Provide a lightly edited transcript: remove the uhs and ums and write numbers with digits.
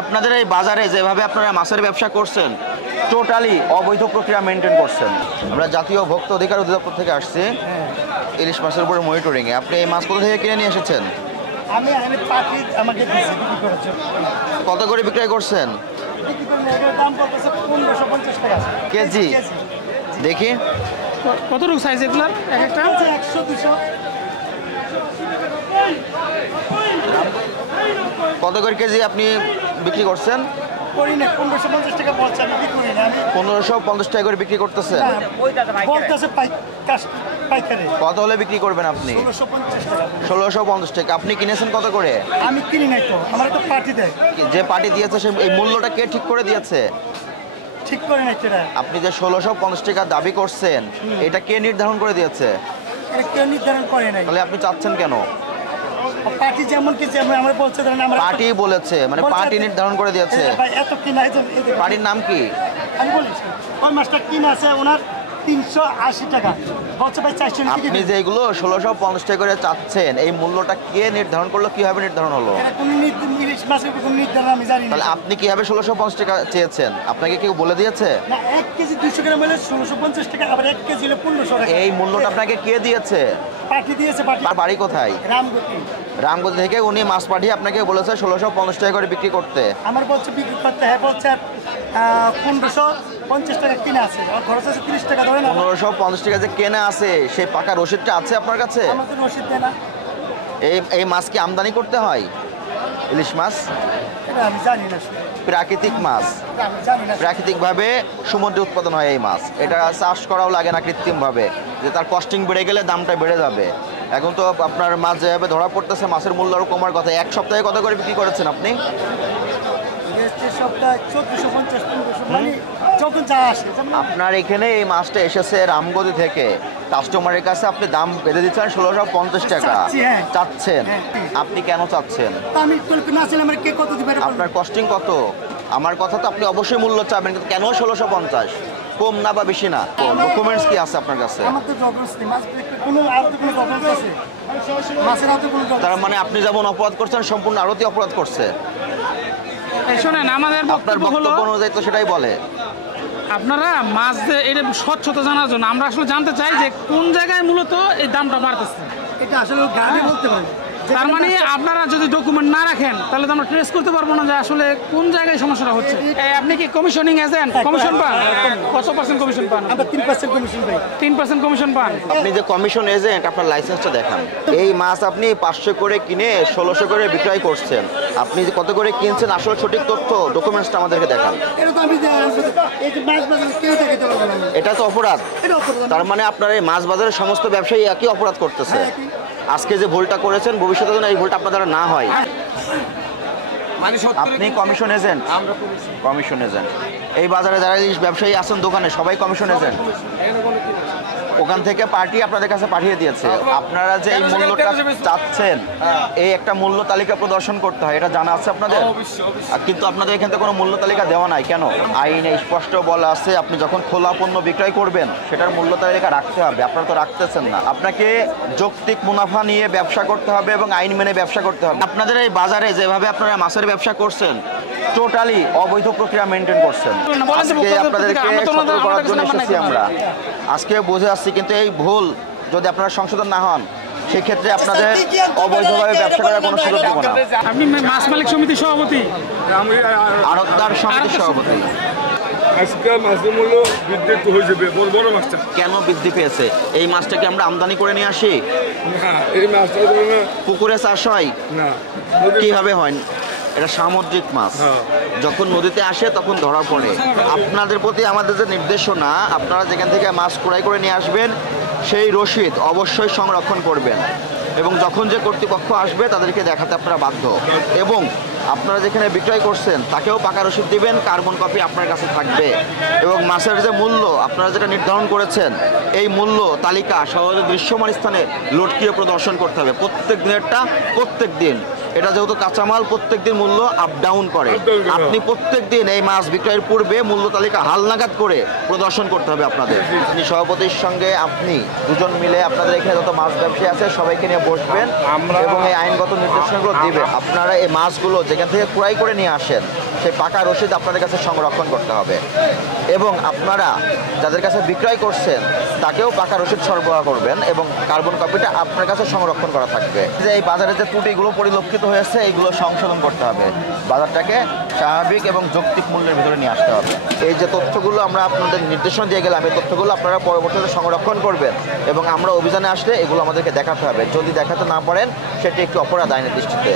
আপনাদের এই বাজারে যেভাবে আপনারা মাছের ব্যবসা করছেন টোটালি অবৈধ প্রক্রিয়া মেনটেন করছেন। আমরা জাতীয় ভোক্তা অধিকার অধিদপ্তর থেকে আসছি ইলিশ মাছের উপরে মনিটরিং এ। আপনি এই মাছ কোথা থেকে কিনে নিয়ে এসেছেন? আমি পাখি আমাকে দিয়েছি বিক্রি করেছে। কত করে বিক্রয় করছেন? দাম পড়তেছে 1550 টাকা কেজি। দেখি কতটুকু সাইজ এগুলার এক একটা? 100 200। কত করে কেজি আপনি বিক্রি করছেন? করি না, 1550 টাকা বলছে, আমি বিক্রি করি না। আমি 1550 টাকা করে বিক্রি করতেছেন। বলতেছে পাইকারি। কত হলে বিক্রি করবেন আপনি? 1650 টাকা। 1650 টাকা। আপনি কিনেছেন কত করে? আমি কিনি নাই তো, আমার একটা পার্টি দেয়। যে পার্টি দিয়েছে সে এই মূল্যটা কে ঠিক করে দিয়েছে? ঠিক করে নাই সেটা। আপনি যে 1650 টাকা দাবি করছেন এটা কে নির্ধারণ করে দিয়েছে? এটা কেউ নির্ধারণ করে নাই। তাহলে আপনি চাচ্ছেন কেন? পার্টি যেমন কি যেমন আমরা বলছে ধরেন আমরা পার্টি বলেছে, মানে পার্টি নির্ধারণ করে দিয়েছে। ভাই এত কিনা এই যে পার্টির নাম কি? আমি বলেছি ওই মাছটা কিনা আছে ওনার 380 টাকা বলছে ভাই 400 টাকা। আপনি যে এগুলো 1650 টাকা করে চাচ্ছেন এই মূল্যটা কে নির্ধারণ করলো, কিভাবে নির্ধারণ হলো? এটা কোন ইলিশ মাছের কোন নির্ধারণ আমি জানি না। তাহলে আপনি কিভাবে 1650 টাকা চেয়েছেন? আপনাকে কেউ বলে দিয়েছে? না, 1 কেজি 200 গ্রাম হলে 1650 টাকা, আবার 1 কেজি হলে 1500 টাকা। এই মূল্যটা আপনাকে কে দিয়েছে? পার্টি দিয়েছে। পার্টি তার বাড়ি কোথায়? রামগতি। রামগতি থেকে উনি মাছ পাঠিয়ে আপনাকে বলেছে 1650 টাকা করে বিক্রি করতে। আমার বলছে বিক্রি করতে, হ্যাঁ বলছে 1550 টাকা কিনে আছে, আর খরচ আছে 30 টাকা ধরে না। 1550 টাকা যে কেনা আছে সেই পাকা রসিদটা আছে আপনার কাছে? আমার তো রসিদ দেয় না। এই মাছ কি আমদানি করতে হয়? ইলিশ মাছ এটা আমি জানি না। প্রাকৃতিক মাছ, এটা আমি জানি না। প্রাকৃতিকভাবে সমুদ্রে উৎপাদন হয় এই মাছ। এটা চাষ করাও লাগে না কৃত্রিমভাবে, যে তার কস্টিং বেড়ে গেলে দামটা বেড়ে যাবে। এখন তো আপনার মাছ যেভাবে ধরা পড়তেছে মাছের মূল্য আরও কমার কথা। এক সপ্তাহে কত করে বিক্রি করেছেন আপনি? সপ্তাহে 1450 1500 মানে যখন যা আসে। আপনার এখানে এই মাছটা এসেছে রামগতি থেকে, কাস্টমারের কাছে আপনি দাম বেঁধে দিচ্ছেন 1650 টাকা চাচ্ছেন। আপনি কেন চাচ্ছেন? আমি তো না ছিলাম, আমার কে কত দিবে? আপনার কস্টিং কত? আমার কথা তো আপনি অবশ্যই মূল্য চাবেন, কিন্তু কেন 1650? কম না বা বেশি না? ডকুমেন্টস কি আছে আপনার কাছে? আমার তো ডকুমেন্টস নেই। মাছ কোনো আর তো কোনো ডকুমেন্টস আছে? মাছের হাতে কোনো তার মানে আপনি যেমন অপরাধ করছেন সম্পূর্ণ আরতি অপরাধ করছে। শোনেন, আমাদের আপনার বক্তব্য হলো বক্তব্য অনুযায়ী তো সেটাই বলে। আপনারা মাছ যে এটা স্বচ্ছতা জানার জন্য আমরা আসলে জানতে চাই যে কোন জায়গায় মূলত এই দামটা বাড়তেছে। এটা আসলে গাড়ি বলতে পারে। তার মানে আপনারা যদি ডকুমেন্ট না রাখেন তাহলে তো আমরা ট্রেস করতে পারবো না যে আসলে কোন জায়গায় সমস্যাটা হচ্ছে। আপনি কি কমিশনিং এজেন্ট? কমিশন পান? কত পার্সেন্ট কমিশন পান? আমরা 3% কমিশন পাই। 3% কমিশন পান। আপনি যে কমিশন এজেন্ট, আপনার লাইসেন্সটা দেখান। এই মাছ আপনি 500 করে কিনে 1600 করে বিক্রয় করছেন। আপনি যে কত করে কিনছেন আসলে সঠিক তথ্য ডকুমেন্টসটা আমাদেরকে দেখান। এটা তো আমি এই যে মাছ বাজারে কেউ দেখাতে পারবে না। এটা তো অপরাধ। এটা অপরাধ। তার মানে আপনার এই মাছ বাজারের সমস্ত ব্যবসায়ী একই অপরাধ করতেছে। আজকে যে ভুলটা করেছেন ভবিষ্যতে যেন এই ভুলটা আপনার দ্বারা না হয়। আপনি কমিশন এজেন্ট? Commission agent. এই বাজারে যারা ইলিশ ব্যবসায়ী আছেন দোকানে সবাই কমিশন এজেন্ট। ওখান থেকে পার্টি আপনাদের কাছে পাঠিয়ে দিয়েছে। আপনারা যে এই মূল্যটা চাচ্ছেন এই একটা মূল্য তালিকা প্রদর্শন করতে হয়, এটা জানা আছে আপনাদের? কিন্তু আপনাদের এখান থেকে কোনো মূল্য তালিকা দেওয়া নাই কেন? আইনে স্পষ্ট বলা আছে আপনি যখন খোলা পণ্য বিক্রয় করবেন সেটার মূল্য তালিকা রাখতে হবে। আপনারা তো রাখতেছেন না। আপনাকে যৌক্তিক মুনাফা নিয়ে ব্যবসা করতে হবে এবং আইন মেনে ব্যবসা করতে হবে। আপনাদের এই বাজারে যেভাবে আপনারা মাছের ব্যবসা করছেন টোটালি অবৈধ প্রক্রিয়া মেনটেন করছেন। আজকে আপনাদেরকে সতর্ক করার জন্য এসেছি আমরা। আজকে বুঝে আসছি, কিন্তু এই ভুল যদি আপনারা সংশোধন না হন সেক্ষেত্রে আপনাদের অবৈধভাবে ব্যবসা করার কোনো সুযোগ দেব না। আপনি মাছ মালিক সমিতির সভাপতি? আড়তদার সমিতির সভাপতি। আজকে মাছের মূল্য বৃদ্ধি একটু হয়ে যাবে। বড় মাছটা কেন বৃদ্ধি পেয়েছে? এই মাছটাকে আমরা আমদানি করে নিয়ে আসি? না, এই মাছটা পুকুরে চাষ হয় না। কিভাবে হয়? এটা সামুদ্রিক মাছ, যখন নদীতে আসে তখন ধরা পড়ে। আপনাদের প্রতি আমাদের যে নির্দেশনা, আপনারা যেখান থেকে মাছ ক্রয় করে নিয়ে আসবেন সেই রসিদ অবশ্যই সংরক্ষণ করবেন এবং যখন যে কর্তৃপক্ষ আসবে তাদেরকে দেখাতে আপনারা বাধ্য। এবং আপনারা যেখানে বিক্রয় করছেন তাকেও পাকা রসিদ দিবেন, কার্বন কপি আপনার কাছে থাকবে। এবং মাছের যে মূল্য আপনারা যেটা নির্ধারণ করেছেন এই মূল্য তালিকা সহজে দৃশ্যমান স্থানে লটকিয়ে প্রদর্শন করতে হবে প্রত্যেক দিনেরটা প্রত্যেক দিন। এটা যেহেতু কাঁচামাল প্রত্যেকদিন মূল্য আপ ডাউন করে, Up down করে। আপনি প্রত্যেকদিন এই মাছ বিক্রয়ের পূর্বে মূল্য তালিকা হালনাগাদ করে প্রদর্শন করতে হবে আপনাদের। আপনি সভাপতির সঙ্গে আপনি দুজন মিলে আপনাদের এখানে যত মাছ ব্যবসায়ী আছে সবাইকে নিয়ে বসবেন এবং এই আইনগত নির্দেশনাগুলো দিবে। আপনারা এই মাছগুলো যেখান থেকে ক্রয় করে নিয়ে আসেন সেই পাকা রসিদ আপনাদের কাছে সংরক্ষণ করতে হবে এবং আপনারা যাদের কাছে বিক্রয় করছেন তাকেও পাকা রসিদ সরবরাহ করবেন এবং কার্বন কপিটা আপনার কাছে সংরক্ষণ করা থাকবে। যে এই বাজারে যে ত্রুটিগুলো পরিলক্ষিত হয়েছে এইগুলো সংশোধন করতে হবে, বাজারটাকে স্বাভাবিক এবং যৌক্তিক মূল্যের ভিতরে নিয়ে আসতে হবে। এই যে তথ্যগুলো আমরা আপনাদের নির্দেশনা দিয়ে গেলাম এই তথ্যগুলো আপনারা পরবর্তীতে সংরক্ষণ করবেন এবং আমরা অভিযানে আসলে এগুলো আমাদেরকে দেখাতে হবে। যদি দেখাতে না পারেন সেটি একটি অপরাধ আইনের দৃষ্টিতে।